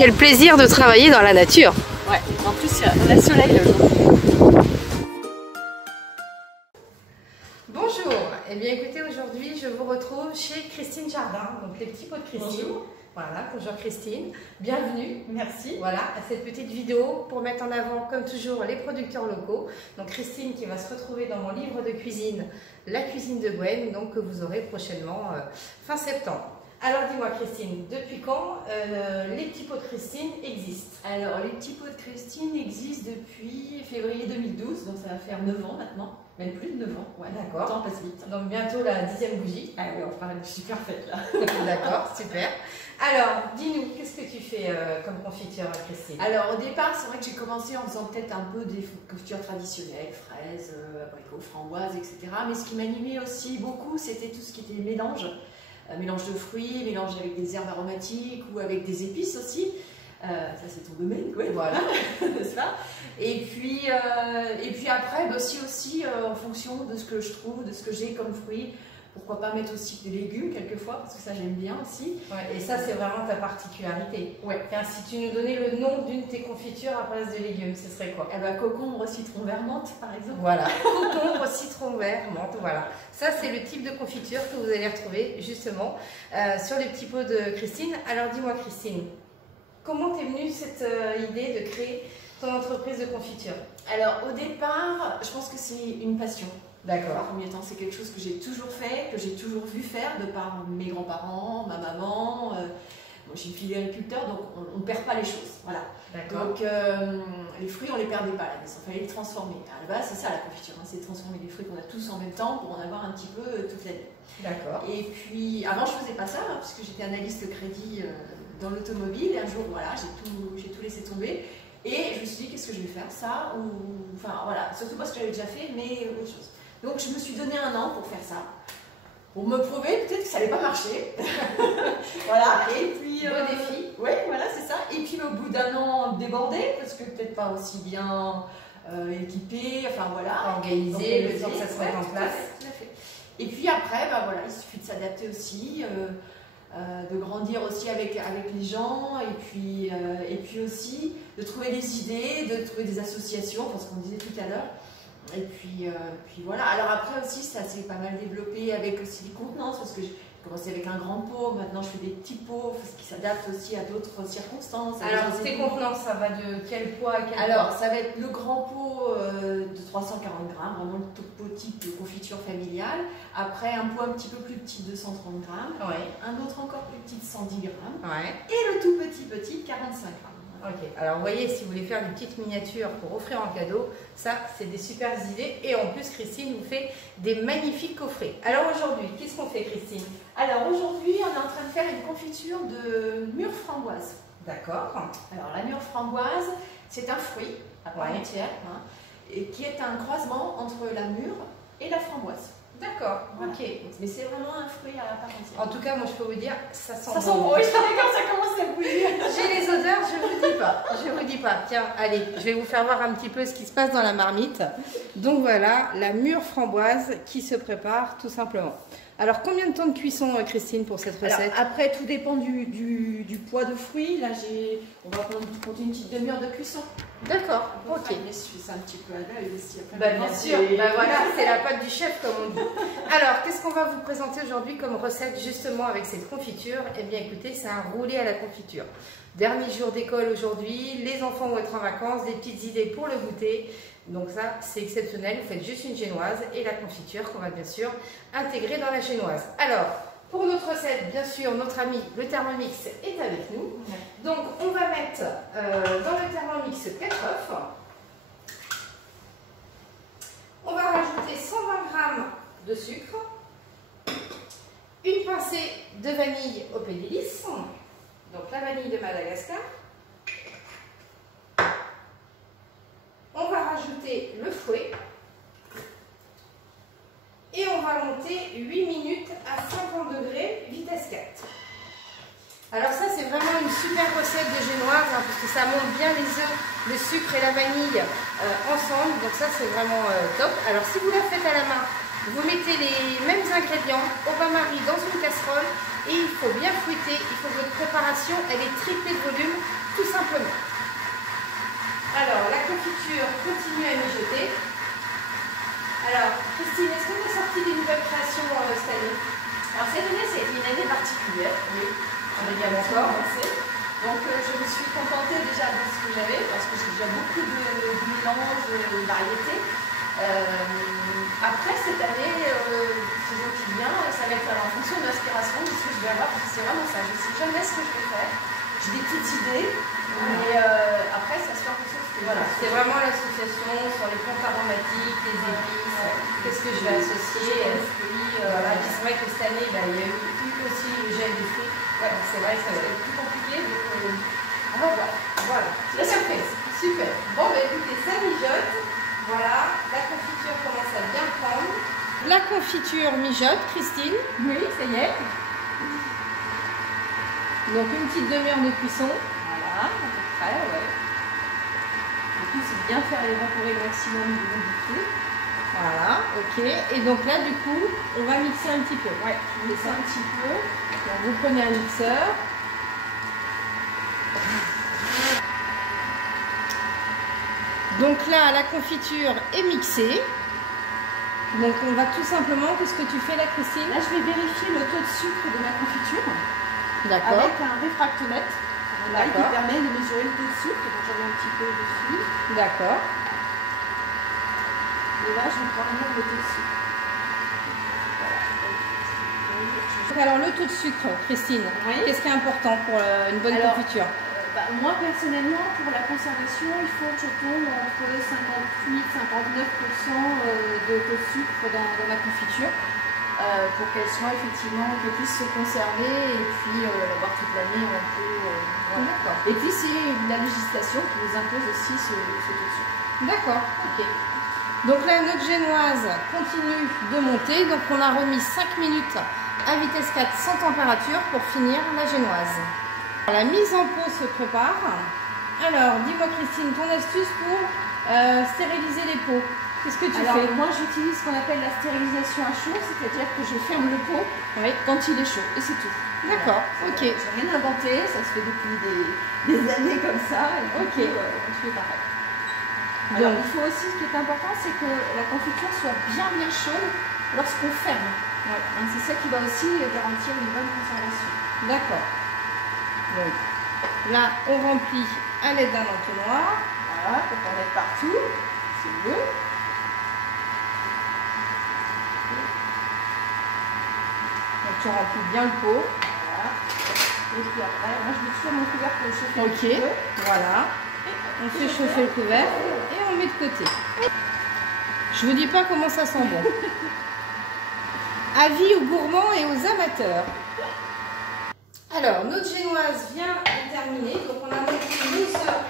Quel plaisir de travailler dans la nature. Ouais, en plus on a le soleil aujourd'hui. Bonjour, eh bien écoutez, aujourd'hui je vous retrouve chez Christine Jardin, donc les petits pots de Christine. Bonjour. Voilà, bonjour Christine, bienvenue. Merci. Voilà, à cette petite vidéo pour mettre en avant, comme toujours, les producteurs locaux. Donc Christine qui va se retrouver dans mon livre de cuisine, La cuisine de Gwen, donc que vous aurez prochainement fin septembre. Alors dis-moi Christine, depuis quand les petits pots de Christine existent? Alors les petits pots de Christine existent depuis février 2012, donc ça va faire 9 ans maintenant, même plus de 9 ans. Ouais, d'accord. Le temps passe vite. Donc bientôt la 10e bougie. Ah oui, on fera une super fête là. D'accord, super. Alors, dis-nous, qu'est-ce que tu fais comme confiture, Christine? Alors au départ, c'est vrai que j'ai commencé en faisant peut-être un peu des confitures traditionnelles, fraises, abricots, framboises, etc. Mais ce qui m'animait aussi beaucoup, c'était tout ce qui était mélange. Mélange de fruits, mélange avec des herbes aromatiques ou avec des épices aussi. Ça c'est ton domaine, quoi. Voilà, n'est-ce pas? Et puis après, bah, aussi en fonction de ce que je trouve, de ce que j'ai comme fruits, pourquoi pas mettre aussi des légumes quelquefois, parce que ça j'aime bien aussi. Ouais, et ça c'est vraiment ta particularité. Ouais. Car si tu nous donnais le nom d'une de tes confitures à place de légumes, ce serait quoi? Eh ben, concombre, citron, vert, menthe par exemple. Voilà, concombre, citron vert, menthe, voilà. Ça c'est le type de confiture que vous allez retrouver justement sur les petits pots de Christine. Alors dis-moi Christine, comment t'es venue cette idée de créer ton entreprise de confiture? Alors au départ, je pense que c'est une passion. D'accord. En premier temps, c'est quelque chose que j'ai toujours fait, que j'ai toujours vu faire de par mes grands-parents, ma maman. Moi, j'ai une fille d'agriculteur, donc on ne perd pas les choses. Voilà. Donc les fruits, on ne les perdait pas à la maison, il fallait les transformer. À la base, c'est ça la confiture, hein, c'est transformer les fruits qu'on a tous en même temps pour en avoir un petit peu toute l'année. D'accord. Et puis, avant, je ne faisais pas ça, hein, puisque j'étais analyste crédit dans l'automobile. Et un jour, voilà, j'ai tout laissé tomber. Et je me suis dit, qu'est-ce que je vais faire, ça ou... Enfin, voilà, surtout parce que j'avais déjà fait, mais autre chose. Donc je me suis donné 1 an pour faire ça, pour me prouver peut-être que ça n'allait pas marcher. Voilà, et puis... Bon défi. Oui, voilà, c'est ça. Et puis au bout d'1 an débordé, parce que peut-être pas aussi bien équipé, enfin voilà. Organisé, le temps que ça se mette en place. Tout à fait. Et puis après, bah, voilà, il suffit de s'adapter aussi, de grandir aussi avec les gens, et puis aussi de trouver des idées, de trouver des associations, parce qu'on disait tout à l'heure. Et puis voilà. Alors après aussi, ça s'est pas mal développé avec aussi les contenances, parce que j'ai commencé avec un grand pot, maintenant je fais des petits pots, ce qui s'adapte aussi à d'autres circonstances. Alors tes contenances, ça va de quel poids à quel poids? Alors ça va être le grand pot de 340 grammes, vraiment le tout pot type de confiture familiale. Après un pot un petit peu plus petit, 230 grammes. Ouais. Un autre encore plus petit de 110 grammes. Ouais. Et le tout petit, 45 grammes. Ok, alors vous voyez, si vous voulez faire des petites miniatures pour offrir en cadeau, ça c'est des super idées. Et en plus, Christine vous fait des magnifiques coffrets. Alors aujourd'hui, qu'est-ce qu'on fait, Christine? Alors aujourd'hui, on est en train de faire une confiture de mûre framboise. D'accord. Alors la mûre framboise, c'est un fruit à part entière, hein, et qui est un croisement entre la mûre et la framboise. D'accord, voilà. Ok. Mais c'est vraiment un fruit à part entière. En tout cas, moi je peux vous dire, ça sent bon. Ça sent bon, oui, quand ça commence à bouillir. J'ai les odeurs, je vous dis pas. Je vous dis pas. Tiens, allez, je vais vous faire voir un petit peu ce qui se passe dans la marmite. Donc voilà, la mûre framboise qui se prépare tout simplement. Alors combien de temps de cuisson, Christine, pour cette recette? Alors, après, tout dépend du poids de fruits. Là, on va compter une petite demi-heure de cuisson. D'accord, ok. Mais je fais ça un petit peu à l'œil aussi. Bien sûr, voilà, c'est la patte du chef comme on dit. Alors, qu'est-ce qu'on va vous présenter aujourd'hui comme recette justement avec cette confiture? Eh bien écoutez, c'est un roulé à la confiture. Dernier jour d'école aujourd'hui, les enfants vont être en vacances, des petites idées pour le goûter. Donc ça, c'est exceptionnel, vous faites juste une génoise et la confiture qu'on va bien sûr intégrer dans la génoise. Alors, pour notre recette, bien sûr, notre ami le Thermomix est avec nous. Donc, on va mettre dans le Thermomix 4 œufs. On va rajouter 120 g de sucre, une pincée de vanille au pédilis, donc la vanille de Madagascar. On va rajouter le fouet et on va monter 8 minutes à 50 degrés, vitesse 4. Alors ça, c'est vraiment une super recette de génoise, hein, parce que ça monte bien les œufs, le sucre et la vanille ensemble. Donc ça, c'est vraiment top. Alors si vous la faites à la main, vous mettez les mêmes ingrédients au bain-marie dans une casserole et il faut bien fouetter. Il faut que votre préparation, elle est triplée de volume. tout simplement. Alors, la confiture continue à mijoter. Alors, Christine, est-ce qu'on a sorti des nouvelles créations cette année? Alors cette année, c'est une année particulière. Oui, on est bien d'accord. Donc je me suis contentée déjà de ce que j'avais, parce que j'ai déjà beaucoup de mélanges, de variétés. Après cette année, saison qui vient, ça va être en fonction de l'inspiration, de ce que je vais avoir, parce que c'est vraiment ça. Je ne sais jamais ce que je vais faire. J'ai des petites idées, mais après ça se fait en fonction de ce que voilà. C'est vraiment l'association sur les plantes aromatiques, les épices, qu'est-ce que je vais associer, les fruits. Voilà. Et puis c'est vrai que cette année, bah, il y a eu aussi le gel des fruits. Ouais, c'est vrai que ça va être plus compliqué, donc on va voir. Voilà, c'est la surprise. Super. Bon, bah écoutez, ça mijote. Voilà, la confiture commence à bien prendre. La confiture mijote, Christine. Oui, ça y est. Donc une petite demi-heure de cuisson. Voilà, à peu près, ouais. Le tout, c'est de bien faire évaporer le maximum d'humidité. Voilà, ok. Et donc là, du coup, on va mixer un petit peu. Ouais, je vais mixer un petit peu. Donc, vous prenez un mixeur. Donc là, la confiture est mixée. Donc on va tout simplement, qu'est-ce que tu fais là, Christine? Là, je vais vérifier le taux de sucre de ma confiture. D'accord. Avec un réfractomètre. Là, qui permet de mesurer le taux de sucre. Donc j'en ai un petit peu dessus. D'accord. Et là, je vais prendre le taux de sucre. Voilà. Alors le taux de sucre, Christine, oui. Qu'est-ce qui est important pour une bonne confiture? Moi personnellement, pour la conservation, il faut que je tombe entre 58-59% de taux de sucre dans ma confiture pour qu'elle soit effectivement, qu'elle puisse se conserver et puis l'avoir toute l'année un peu. Voilà. Et puis c'est la législation qui nous impose aussi ce taux de sucre. D'accord, ok. Donc là, notre génoise continue de monter. Donc on a remis 5 minutes à vitesse 4 sans température pour finir la génoise. La mise en pot se prépare. Alors, dis-moi Christine, ton astuce pour stériliser les pots. Qu'est-ce que tu fais? Moi, j'utilise ce qu'on appelle la stérilisation à chaud, c'est-à-dire que je ferme le pot quand il est chaud, et c'est tout. D'accord, voilà. ok. J'ai rien inventé, ça se fait depuis des années comme ça, et ok. On fait pareil. Alors, il faut aussi, ce qui est important, c'est que la confiture soit bien chaude lorsqu'on ferme. Ouais. C'est ça qui va aussi garantir une bonne conservation. D'accord. Donc là, on remplit à l'aide d'un entonnoir. Voilà, pour en mettre partout, c'est mieux. Donc tu remplis bien le pot. Voilà. Et puis après, moi je mets toujours mon couvercle pour le chauffer. Ok, voilà. On fait chauffer le couvercle et on met de côté. Je vous dis pas comment ça sent bon. Avis aux gourmands et aux amateurs. Alors, notre génoise vient de terminer. Donc, on a monté nos œufs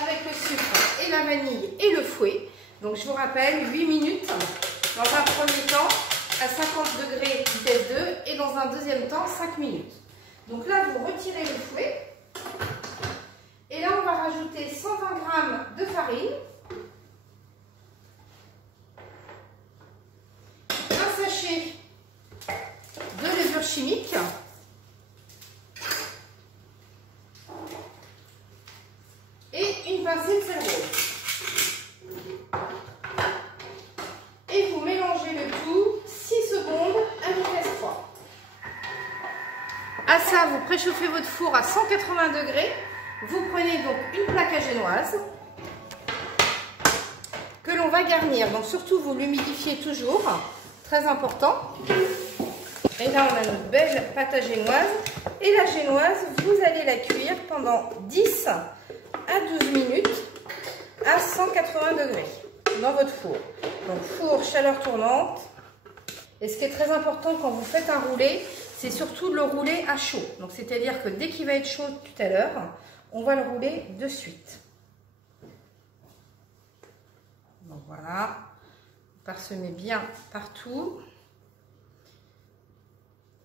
avec le sucre et la vanille et le fouet. Donc, je vous rappelle, 8 minutes dans un premier temps à 50 degrés vitesse 2 et dans un deuxième temps 5 minutes. Donc là, vous retirez le fouet. Et là, on va rajouter 120 g de farine. Un sachet de levure chimique. Et une pincée de sel rose. Et vous mélangez le tout 6 secondes à vitesse 3. À ça, vous préchauffez votre four à 180 degrés. Vous prenez donc une plaque à génoise que l'on va garnir. Donc surtout, vous l'humidifiez toujours, très important. Et là, on a notre belle pâte à génoise. Et la génoise, vous allez la cuire pendant 10 à 12 minutes à 180 degrés dans votre four. Donc four, chaleur tournante. Et ce qui est très important quand vous faites un roulé, c'est surtout de le rouler à chaud. Donc c'est-à-dire que dès qu'il va être chaud tout à l'heure, on va le rouler de suite. Donc voilà, parsemez bien partout.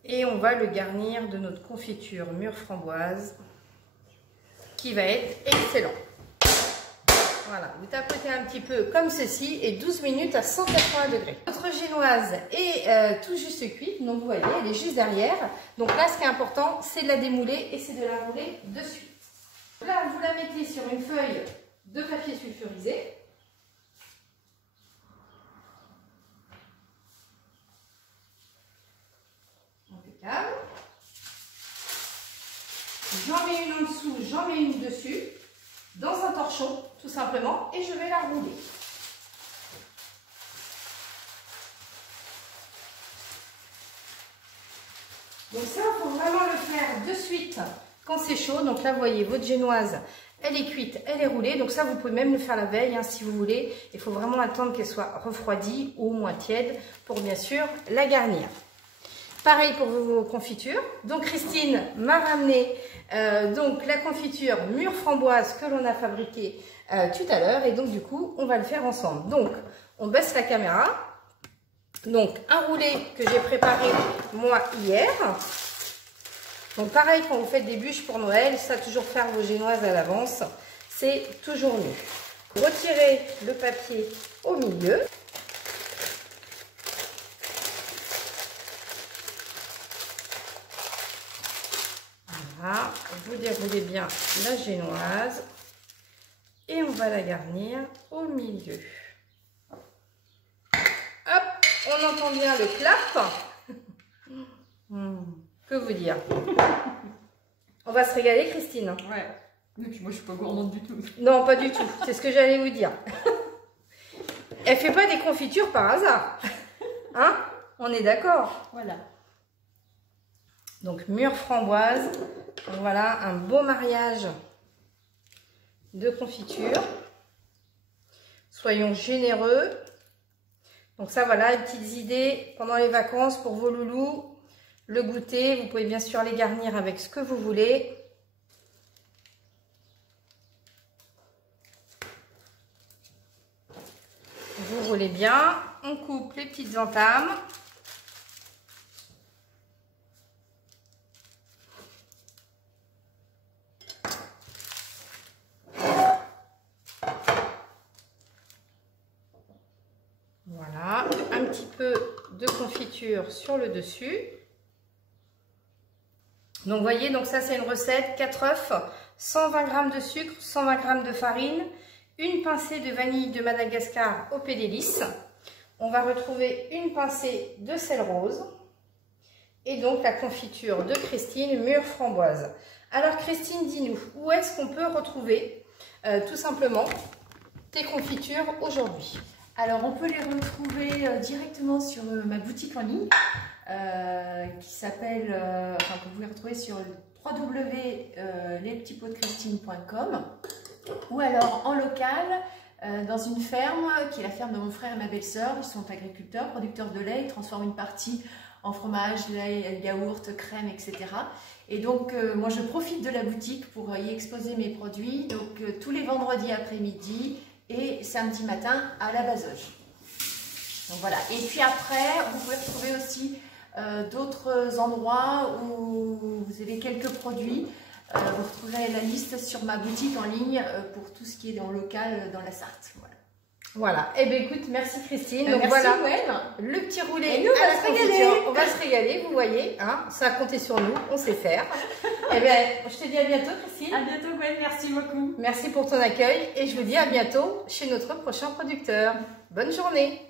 Et on va le garnir de notre confiture mûre framboise qui va être excellent. Voilà, vous tapotez un petit peu comme ceci et 12 minutes à 180 degrés. Notre génoise est tout juste cuite, donc vous voyez, elle est juste derrière. Donc là, ce qui est important, c'est de la démouler et c'est de la rouler de suite. Là, vous la mettez sur une feuille de papier sulfurisé. Impeccable. J'en mets une en dessous, j'en mets une dessus, dans un torchon, tout simplement, et je vais la rouler. Donc ça, il faut vraiment le faire de suite quand c'est chaud. Donc là, vous voyez, votre génoise, elle est cuite, elle est roulée. Donc ça, vous pouvez même le faire la veille, hein, si vous voulez. Il faut vraiment attendre qu'elle soit refroidie ou moins tiède pour bien sûr la garnir. Pareil pour vos confitures. Donc Christine m'a ramené donc la confiture mûre framboise que l'on a fabriquée tout à l'heure. Et donc du coup, on va le faire ensemble. Donc, on baisse la caméra. Donc, un roulé que j'ai préparé moi hier. Donc, pareil, quand vous faites des bûches pour Noël, ça, toujours faire vos génoises à l'avance, c'est toujours mieux. Retirez le papier au milieu. Voilà, vous déroulez bien la génoise et on va la garnir au milieu. On entend bien le clap. Que vous dire? On va se régaler, Christine. Ouais. Et puis moi, je suis pas gourmande du tout. Non, pas du tout. C'est ce que j'allais vous dire. Elle fait pas des confitures par hasard. Hein? On est d'accord? Voilà. Donc, mûre framboise. Donc, voilà, un beau mariage de confiture. Soyons généreux. Donc ça, voilà, les petites idées pendant les vacances pour vos loulous. Le goûter, vous pouvez bien sûr les garnir avec ce que vous voulez. Vous roulez bien. On coupe les petites entames. Voilà, un petit peu de confiture sur le dessus. Donc, vous voyez, donc ça, c'est une recette. 4 œufs, 120 g de sucre, 120 g de farine, une pincée de vanille de Madagascar au pédélis. On va retrouver une pincée de sel rose. Et donc, la confiture de Christine, mûre framboise. Alors, Christine, dis-nous, où est-ce qu'on peut retrouver tout simplement tes confitures aujourd'hui? Alors, on peut les retrouver directement sur ma boutique en ligne qui s'appelle, enfin, que vous pouvez retrouver sur www.lespetitspotsdechristine.com ou alors en local dans une ferme qui est la ferme de mon frère et ma belle-sœur. Ils sont agriculteurs, producteurs de lait. Ils transforment une partie en fromage, lait, yaourt, crème, etc. Et donc, moi, je profite de la boutique pour y exposer mes produits. Donc, tous les vendredis après-midi et samedi matin à la Bazoge. Donc voilà. Et puis après, vous pouvez retrouver aussi d'autres endroits où vous avez quelques produits. Vous retrouverez la liste sur ma boutique en ligne pour tout ce qui est en local dans la Sarthe. Voilà. Voilà. Eh bien, écoute, merci Christine. Donc merci, voilà, Gwen. le petit roulé Et nous, à la confiture. On va se régaler, vous voyez. Hein, ça a compté sur nous, on sait faire. Eh bien, je te dis à bientôt, Christine. À bientôt, Gwen. Merci beaucoup. Merci pour ton accueil et je vous dis à bientôt chez notre prochain producteur. Bonne journée.